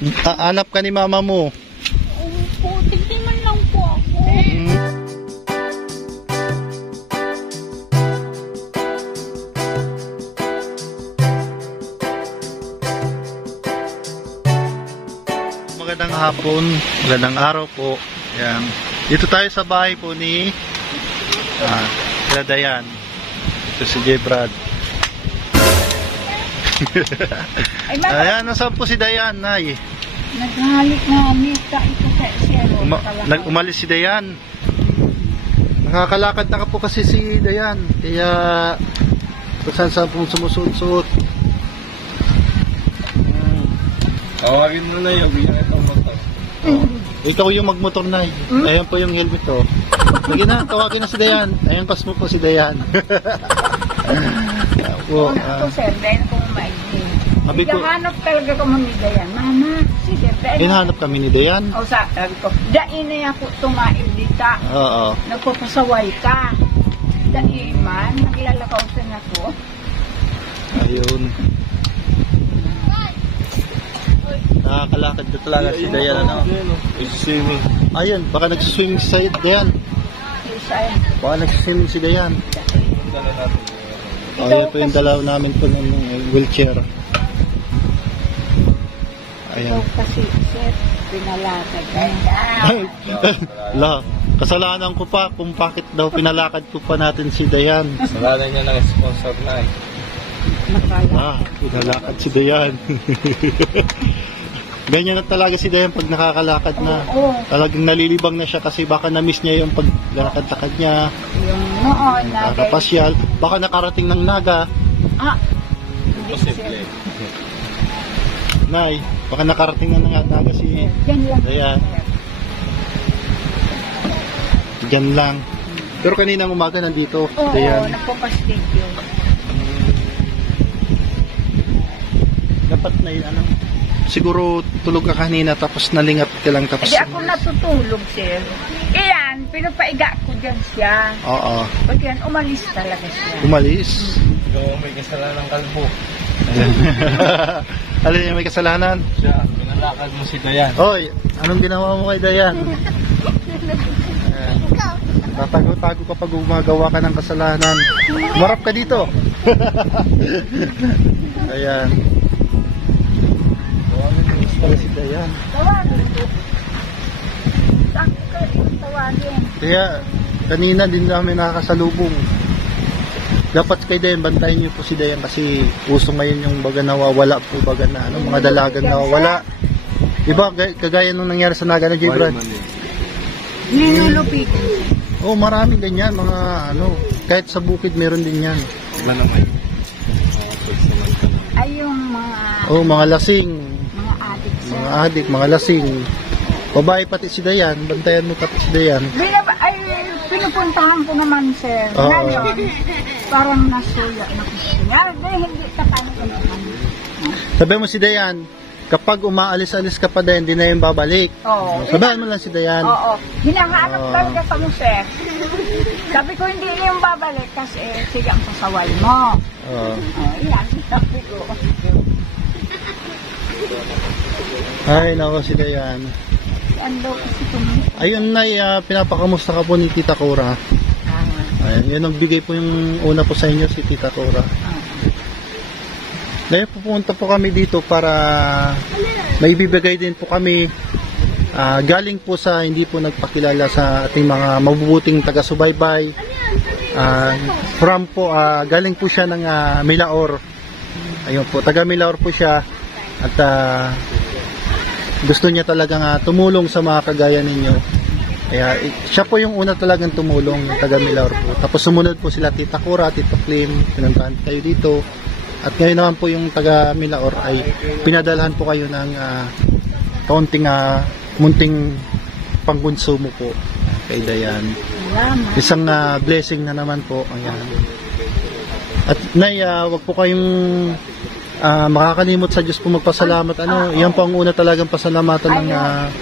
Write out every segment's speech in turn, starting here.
Hanap ka ni mama mo. Opo, tignan lang po ako. Magandang hapon, magandang araw po. Ayan. Dito tayo sa bahay po ni Sila Dayan. Ito si J. Brad. Ayan, nasaan po si Dayan, Nay? Naghalik na mita ito sa sero. Umalis si Dayan. Nakakalakad na ka po kasi si Dayan. Kaya kung saan pong sumusuot-suot. Tawagin mo na yung itong motor. Ikaw yung magmotor, Nay. Ayan po yung helmet, oh. Sige na, tawagin na si Dayan. Ayan, kasmo po si Dayan. Ako, sir, dahil kung maiging. Hinahanap talaga ko ni Dayan. Mama, si sir, dahil. Hinahanap kami ni Dayan. O sabi ko, dahil na ako tumail dita. Oo. Nagpapasaway ka. Dahil man, naglalakaw sa ako. Ayun. Nakakalakad na talaga si Dayan, ano? Swimming. Ayun, baka nagsuswimming si Dayan. Baka nagsuswimming si Dayan. Ayan po yung dalaw namin po ng wheelchair. Ayan. Ito kasi, sir, pinalakad. Kasalanan ko pa kung bakit daw pinalakad ko pa natin si Dayan. Kasalanan niya ng sponsor na eh. Pinalakad si Dayan. Ganyan na talaga si Dayan pag nakakalakad na. Talagang nalilibang na siya kasi baka na-miss niya yung paglalakad-lakad niya. Yung noon, nakapasyal. Baka nakarating ng Naga. Posible. Nay, baka nakarating ng Naga si Dayan. Diyan lang. Pero kaninang umaga nandito. Oo, Dayan. nagpapastig yun. Dapat na yun, ano? Siguro tulog ka kanina tapos nalingat ka lang tapos... Hindi ako natutulog, sir. Iyan, pinapaiga ko dyan siya. Oo. Pag yan, umalis talaga siya. Umalis? Ikaw may kasalanan ng kalbo. Alin yung may kasalanan? Siya, pinalakad mo si Dayan. Hoy, anong ginawa mo kay Dayan? Tatago-tago ka pag gumagawa ka ng kasalanan. Marap ka dito. Ayan. Para si Dayan. Tawagin ko. Saan ko kayo tawagin? Kaya, kanina din namin nakakasalubong. Dapat kay Dayan, bantayan niyo po si Dayan kasi uso ngayon yung baga nawawala po baga na ano, mga dalagang nawawala. Diba, kagaya nung nangyari sa Naga na J. Brad? Ninulupitin. Oh, maraming ganyan, mga ano, kahit sa bukid meron din yan. Iba naman. Ay, yung mga... Oh, mga lasing. Mga adik, sir. Mga adik, mga lasing. Babae pati si Dayan, bantayan mo pati si Dayan. Ay, pinupuntahan ko naman, sir. Oo. Ngayon, parang nasuya na ko siya. Hindi ka paano ko naman. Sabi mo si Dayan, kapag umaalis-alis ka pa din, hindi na yung babalik. Oo. Sabihan mo lang si Dayan. Oo. Hinahanap talaga ka mo, sir. Sabi ko, hindi yung babalik kasi sige ang pasawal mo. Oo. Yan, sabi ko. Ay, nako si Dayan. Ando kasi tumulong. Ayun na, pinapakamusta ka po ni Tita Cora. Ayan, yun ang bigay po yung una po sa inyo, si Tita Cora. Ngayon pupunta po kami dito para may bibigay din po kami galing po sa hindi po nagpakilala sa ating mga mabubuting taga-subaybay. From po, galing po siya ng Milaor. Ayun po, taga-Milaor po siya at gusto niya talagang tumulong sa mga kagaya ninyo. Kaya siya po yung una talagang tumulong, yung taga-Milaor po. Tapos sumunod po sila Tita Cora, Tita Clim, pinuntahan kayo dito. At ngayon naman po yung taga-Milaor ay pinadalhan po kayo ng kaunting munting pangkonsumo po kay Dayan. Isang blessing na naman po. Ayan. At Nay, wag po kayong makakalimot sa Diyos po magpasalamat. Yan po ang una talagang pasalamatan ng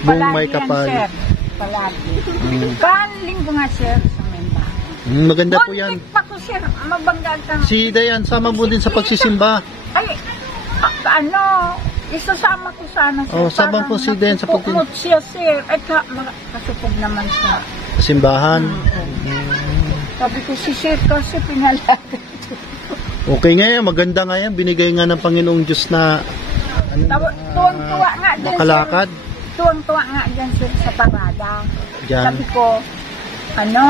buong may kapal. Palagi. Kaling ko nga, sir, sa memba. Maganda po yan. Pa ko, sir, magbanggaan ka. Si Dayan, sama mo din sa pagsisimba. Ay, ano, Isasama ko sana siya. Oh, sabang po si Dayan sa pagtin- pagpupumot siya, sir. At kasupog naman sa Simbahan. Sabi ko, si sir kasi pinalagay. Okay nga yan, maganda nga yan. Binigay nga ng Panginoong Diyos na Tuwang-tuwa nga dyan, makalakad. sir. Tuwang-tuwa nga dyan, sir, sa parada. Diyan. Sabi ko,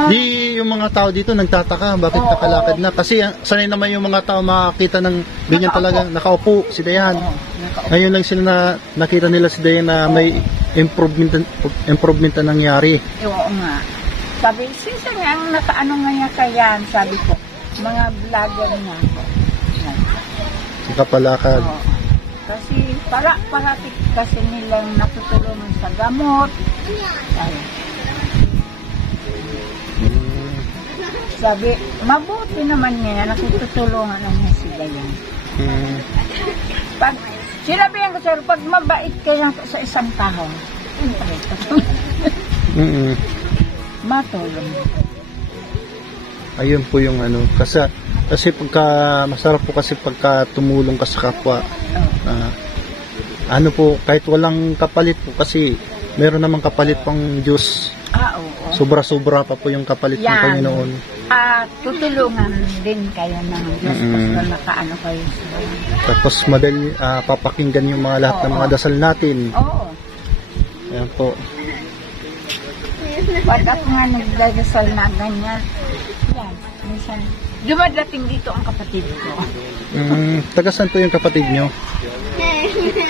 Di yung mga tao dito nagtataka bakit Oo. nakalakad na. Kasi sanay naman yung mga tao makakita ng ganyan Nakaupo. talaga. Nakaupo si Dayan. nakaupo. Ngayon lang sila nakita nila si Dayan na may improvement na nangyari. Oo nga. Sabi, sinsa nga ang nakaano nga niya kayan, sabi ko, mga vlogger nga. Nakapalakad. Oo. Kasi parati kasi nilang natutulungan sa gamot. Ay, sabi, mabuti naman niya, natutulungan na niya si Dayan. Hmm. Pag, sinabihan ko sir, pag mabait kayo sa isang tao, Mm-mm. matulong. Ayun po yung ano. Kasi pagka masarap po kasi pagka tumulong ka sa kapwa. Ano po, kahit walang kapalit po kasi meron namang kapalit pang Diyos. Oo. Sobra-sobra pa po yung kapalit ng Yan. Panginoon. Tutulungan din kayo ng Diyos basta nakaano kayo sa... Tapos madali papakinggan yung mga lahat ng mga dasal natin. Oo. Ayan po. Pag ako nga nagdadasal na ganyan, yan, minsan, dumadating dito ang kapatid ko. Taga saan po yung kapatid nyo?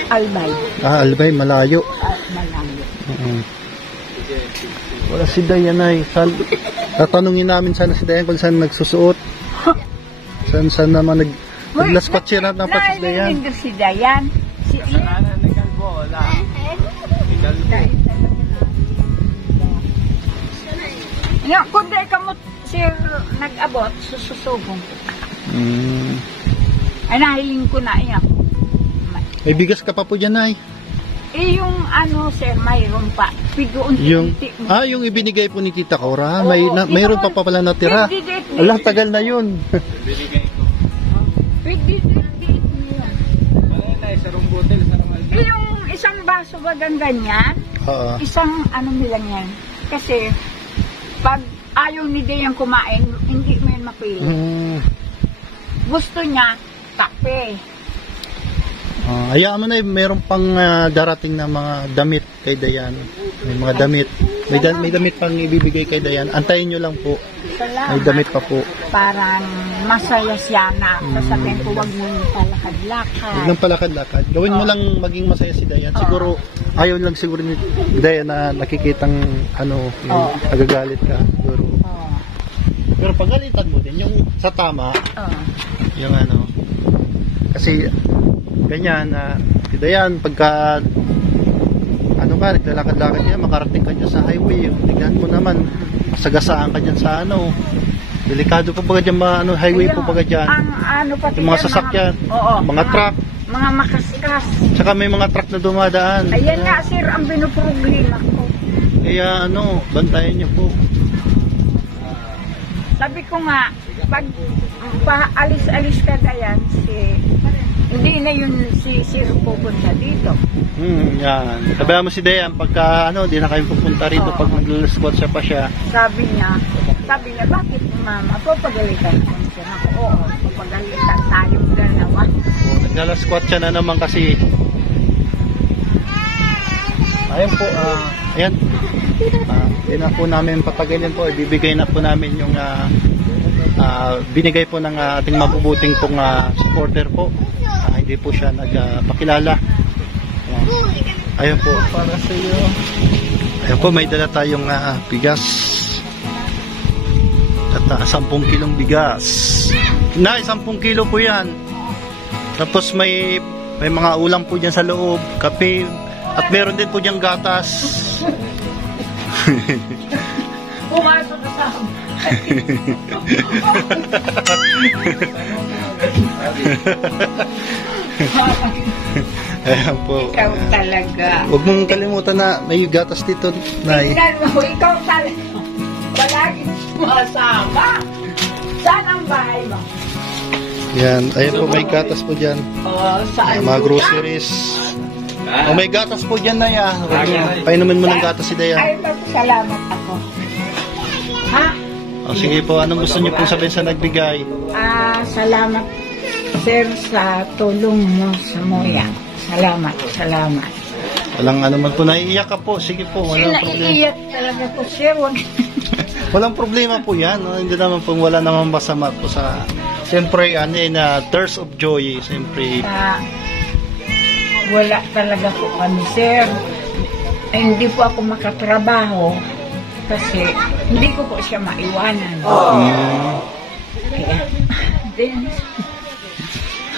Albay. Albay, malayo. Malayo. Wala si Dayan ay. Tatanungin namin sana si Dayan kung saan nagsusuot. Saan naman naglaspat siya na si Dayan. Naiintindihan si Dayan. Si Kasalanan ni Galbo, wala. Ni Galbo. Kung di ka mo sir nag-abot, sususubong. Ay, nahiling ko na yan. May bigas ka pa po dyan ay. Yung ano sir, mayroon pa. Yung, Pigo-unti mo. yung ibinigay po ni Tita Cora. Oo, Mayroon pa pala natira. Ala, tagal na yun. Binigay ko. Pigdidit mo yun. Wala na, isa rong butel, isa rong aldo. Yung isang baso ba ganyan, Oo. isang ano nilang yan. Kasi, pag ayaw ni Dayan kumain, hindi mo yun mapili. Gusto niya, kape. Hayaan mo na mayroon pang darating na mga damit kay Dayan. May mga damit. May damit pang ibibigay kay Dayan. Antayin nyo lang po. Salamat. May damit pa po. Parang masaya siya na. Sasabihin ko, wag mo yung palakad-lakad. Huwag lang palakad-lakad. Gawin mo lang maging masaya si Dayan. Siguro, ayaw lang siguro ni Dayan na nakikitang yung agagalit ka. Siguro. Pero pagalitan mo din, yung sa tama, yung kasi ganyan, si Dayan, pagka naglalakad-lakad niya, makarating ka dyan sa highway, yung tignan mo naman, masagasaan ka dyan sa delikado po baga dyan, highway po baga dyan. Pati Yung mga sasakyan, mga truck, mga makaskas. tsaka may mga truck na dumadaan. Ayan nga sir, ang binuproblema ko. Kaya bantayan niyo po. Sabi ko nga, pag paalis-alis ka Dayan, hindi na yun si Sir pupunta dito. Yan. Sabihan mo si Dayan, pagka di na kayo pupunta rito pag naglalasquat siya pa siya. Sabi niya, bakit mama, papagalitan ko siya. Ako, oo, papagalitan tayong dalawa. Naglalasquat siya na naman kasi. Ayun po, ayan. Hindi na po namin patagalin po. Ibibigay na po namin yung binigay po ng ating mabubuting pong supporter po. Hindi po siya nagpakilala. Ayun po, para sa iyo. Ayun po, may dala tayong bigas. At 10 kilong bigas. 10 kilo po yan. Tapos may mga ulam po dyan sa loob, kape, at meron din po dyan gatas. Pumasok ka sa Ayan po. Ikaw talaga. Huwag mong kalimutan na may gatas dito, Nay. Tingnan mo, ikaw talaga. Palaging sumasama. Saan ang bahay mo? Yan, ayan po, may gatas po dyan. Saan? Mga groceries. Oh, may gatas po dyan na yan. Painumin mo ng gatas si Dayan. Ay, salamat ako. Ha? Oh, sige po, anong gusto niyo pong sabihin sa nagbigay? Salamat, sir, sa tulong mo sa Moya. Salamat. Walang ano man po, naiiyak ka po. Sige po, walang problema. Naiiyak talaga po, sir. Walang problema po yan. No? Hindi naman po, wala naman masama po sa... Siyempre, thirst of joy. Siyempre. Wala talaga po kami, sir. Hindi po ako makatrabaho kasi hindi ko po siya maiwanan. Kaya, then,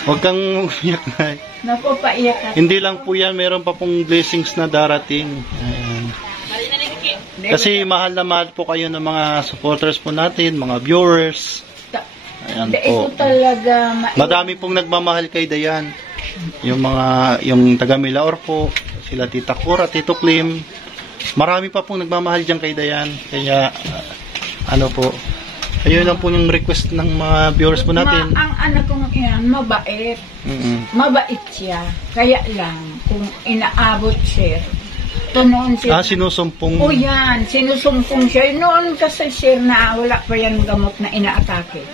huwag kang umiyak na. napapaiyak ako. Hindi lang po yan, meron pa pong blessings na darating. Ayan. Kasi mahal na mahal po kayo ng mga supporters po natin, mga viewers. Ayan po. Ito talaga Madami pong nagmamahal kay Dayan. Yung taga Milaor po, sila Tita Cora, Tito Clim. Marami pa pong nagmamahal diyan kay Dayan. Kaya ayun lang po yung request ng mga viewers po natin. ang anak kong yan, mabait. Mabait siya. Kaya lang, kung inaabot siya, noon siya. Sinusumpong. O yan, sinusumpong siya. Noon kasi sir na wala pa yan gamot na inaatake.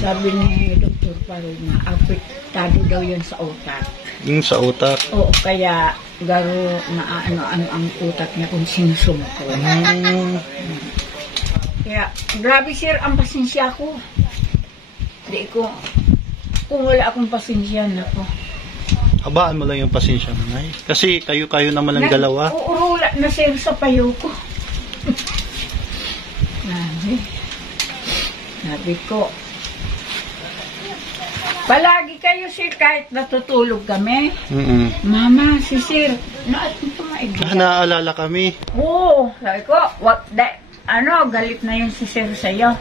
Sabi ni Dr. Parol na apektado daw yun sa utak. Yung sa utak. Oo, kaya garo na ano ang utak niya kung sinusumpong. Kaya, grabe sir, ang pasensya ko. Kung wala akong pasensya, nako. Habaan mo lang yung pasensya mo, Nay. Kasi kayo naman ang dalawa. Uurula na sir sa payo ko. Sabi ko, palagi kayo sir kahit natutulog kami. Mama, si sir, Naalala kami. Oo, sabi ko, galit na yun si sir sa'yo.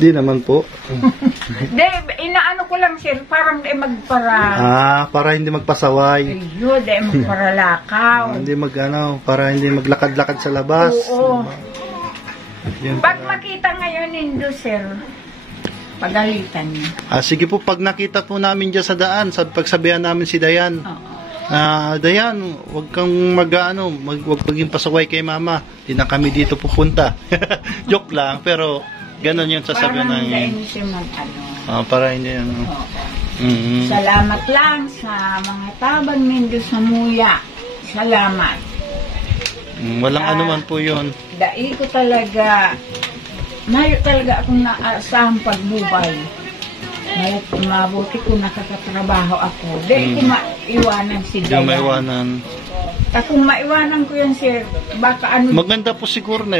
Di naman po. Inaano ko lang sir, parang magpara... para hindi magpasaway. Ayun, magparalakaw. Hindi para hindi maglakad-lakad sa labas. Oo. Yun Pag makita ngayon nindo sir, pagalitan niya. Sige po, pag nakita po namin dyan sa daan, pagsabihan namin si Dayan. Dayan, wag kang wag maging pasaway kay mama. Di na kami dito pupunta. Joke lang, pero ganon yung sasabihin namin. Para hindi Salamat lang sa mga tabang nindo sa Muya. Salamat. Walang anuman po yun. Dai ko talaga, akong naasahang pagbubay. Mabuti ko nakakatrabaho ako. Dahil ko maiwanan si Dayan. Yung maiwanan. Kung maiwanan ko yan sir, baka maganda po siguro na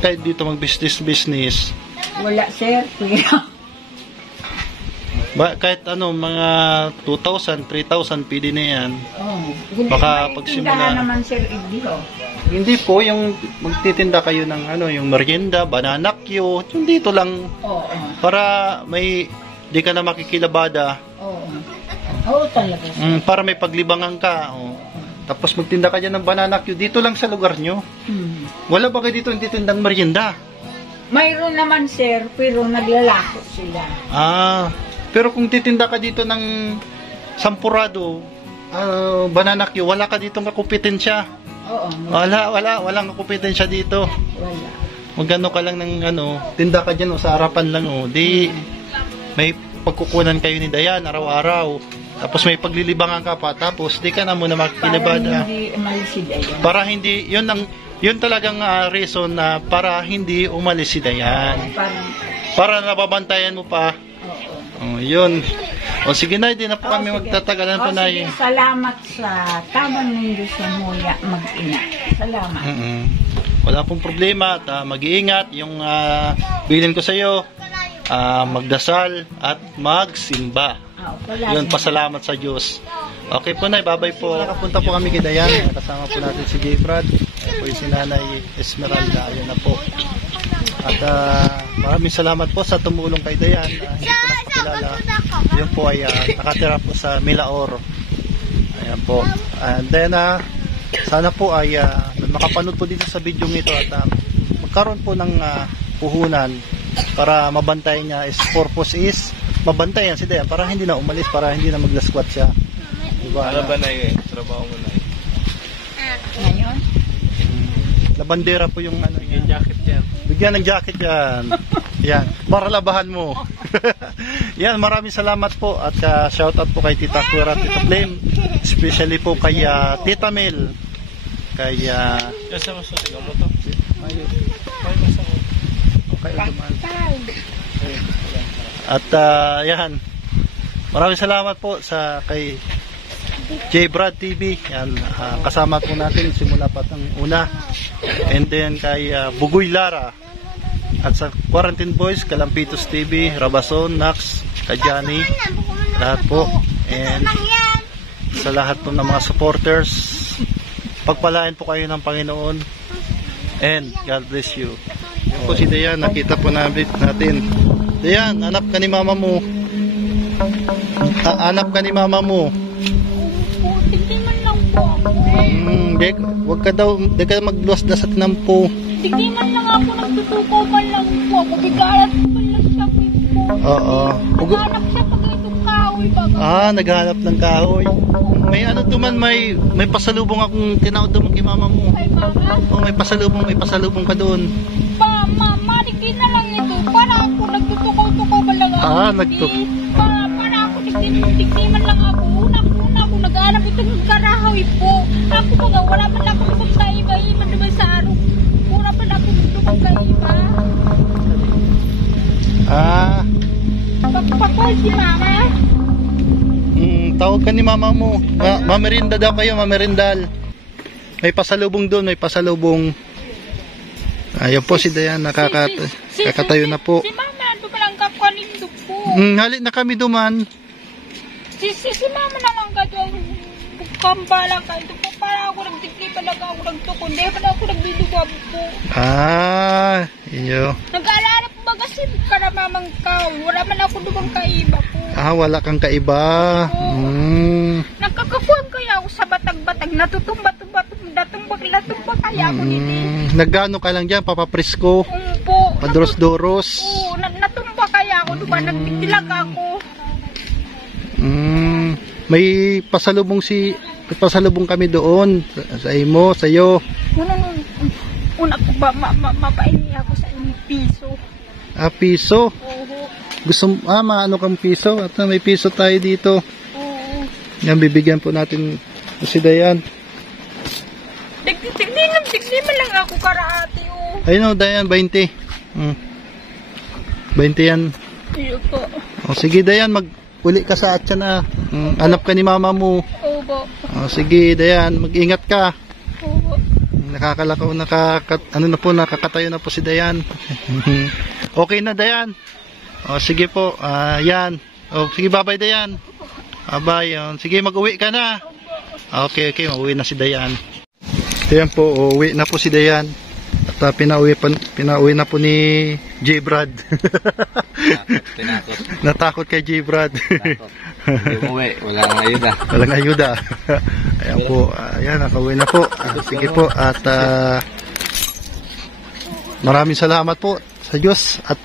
kayo dito mag-business. Wala sir, pero kahit mga 2,000, 3,000 pwede na yan. Baka pagsimula naman sir, hindi po, yung magtitinda kayo ng yung merienda, banana Q, yung dito lang. Para di ka na makikilabada. Oo talaga. Para may paglibangan ka. Tapos magtinda ka dyan ng banana Q, dito lang sa lugar nyo. Wala ba kayo dito yung titindang merienda? Mayroon naman sir, pero naglalako sila. Pero kung titinda ka dito ng sampurado, banana Q, wala ka dito kakumpetensya. Walang kakumpetensya dito. Wala. Magano ka lang ng tinda ka dyan sa harapan lang. Di may pagkukunan kayo ni Dayan araw-araw. Tapos may paglilibangan ka pa. Tapos di ka na muna makikilabada. Para hindi umalis si Dayan. Para hindi, yun talagang reason na para hindi umalis si Dayan. Para nababantayan mo pa. Yun. Sige na, hindi na po kami magtatagalan po na yun. Salamat sa tamang nindo sa Muya mag-ina. Salamat. Wala pong problema at mag-iingat. Yung bilin ko sa iyo, magdasal at magsimba. Yun, pasalamat sa Diyos. Okay po na, babay po. Nakapunta po kami kay Dayan. Kasama po natin si J. Brad. Po si Nanay Esmeralda. Ayun na po. At maraming salamat po sa tumulong kay Dayan. Hindi po nakakilala. Yun po ay nakatira po sa Milaor. Ayan po. And then, sana po ay makapanood po dito sa video nito at magkaroon po ng puhunan para mabantayan niya. Purpose is mabantayan si Dayan para hindi na umalis, para hindi na maglaskwat siya. Diba? Ano ba na yun? Trabaho mo na yun. Ngayon? Labandera po yung ano. Yung jacket yan. Bigyan ng jacket yan. Yan, para labahan mo. Yan, maraming salamat po at shoutout po kay Tita Cura, Tita Flame, especially po kay Tita Mel, kay Kasi mas sigaw mo to. at yan, maraming salamat po sa kay J Brad TV. Yan, kasama po natin simula pa ng una, and then kay Bugoy Lara. At sa Quarantine Boys, Kalampitos TV, Rabason, Nax, Kajani, lahat po. And sa lahat po ng mga supporters, pagpalain po kayo ng Panginoon. And God bless you. Yan po si Dayan, nakita po natin. Dayan, hanap ka ni mama mo. Hanap ka ni mama mo. Tignan lang po ako. Wag ka daw, di ka magluwas na sa tinampo. Tignan lang ako, nagtutuko man lang po ako. Bigalat man lang siya po. Oo. Naghanap siya pag itong kahoy baga. Naghanap ng kahoy. May ano duman, may pasalubong akong tinawag doon kay mama mo. Ay mama, May pasalubong ka doon. mama, tignan lang ito. Para ako, nagtutuko-tuko man lang ako. Para ako, tignan lang ako. Una ako, naghanap itong karahoy po. Ako baga, wala man ako lubog sa iba-iba naman sa araw. Wala man ako lubog sa iba. Pagpakol si mama. Tawag ka ni mama mo. Mamerinda daw kayo, mamerindal. May pasalubong doon, may pasalubong. Ayun po si Dayan, nakakatayo na po. Si mama, ando pa lang kakalindog po. Halit na kami duman. Si mama na lang ka doon. Kamba lang ka. Ito po para ako nagtikli talaga ako nagtukon. Hindi pa na ako nagdudugab po. Iyo. Nag-aalala po ba kasi ka na mamang kao. Wala man ako dumang kaiba po. Wala kang kaiba. Nagkakakuhan kaya ako sa batag-batag. Natumbak kaya ako nito. Nagano ka lang dyan, papapresko. Po. Padoros-doros. Oo, natumbak kaya ako. Diba nagtitilag ako. May pasalubong kami doon sa imo, sa iyo. Una po ba mapaini ako sa inyong piso. Piso. Oo. Gusto maano kang piso at may piso tayo dito. Oo. Yan, bibigyan po natin si Dayan. Tignan man lang ako karaati oh. Ayun o, Dayan, 20. 20 yan. Iyo po. Sige Dayan, uli ka sa atya na. Hanap ka ni mama mo. Opo. Sige Dayan, mag-ingat ka. Opo. Nakakatayo na po si Dayan. Okay na Dayan. Sige po, yan. Sige, bye-bye Dayan. Bye. Sige, mag-uwi ka na. Okay, mag-uwi na si Dayan. Ayan po, uwi na po si Dayan. At pinauwi na po ni J Brad. Natakot kay J Brad. Umuwi, walang ayuda. Walang ayuda. Ayan po, ayan, nakauwi na po. Sige po, at maraming salamat po sa Diyos. At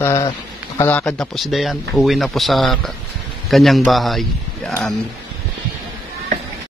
nakalakad na po si Dayan. Uwi na po sa kanyang bahay. Yan.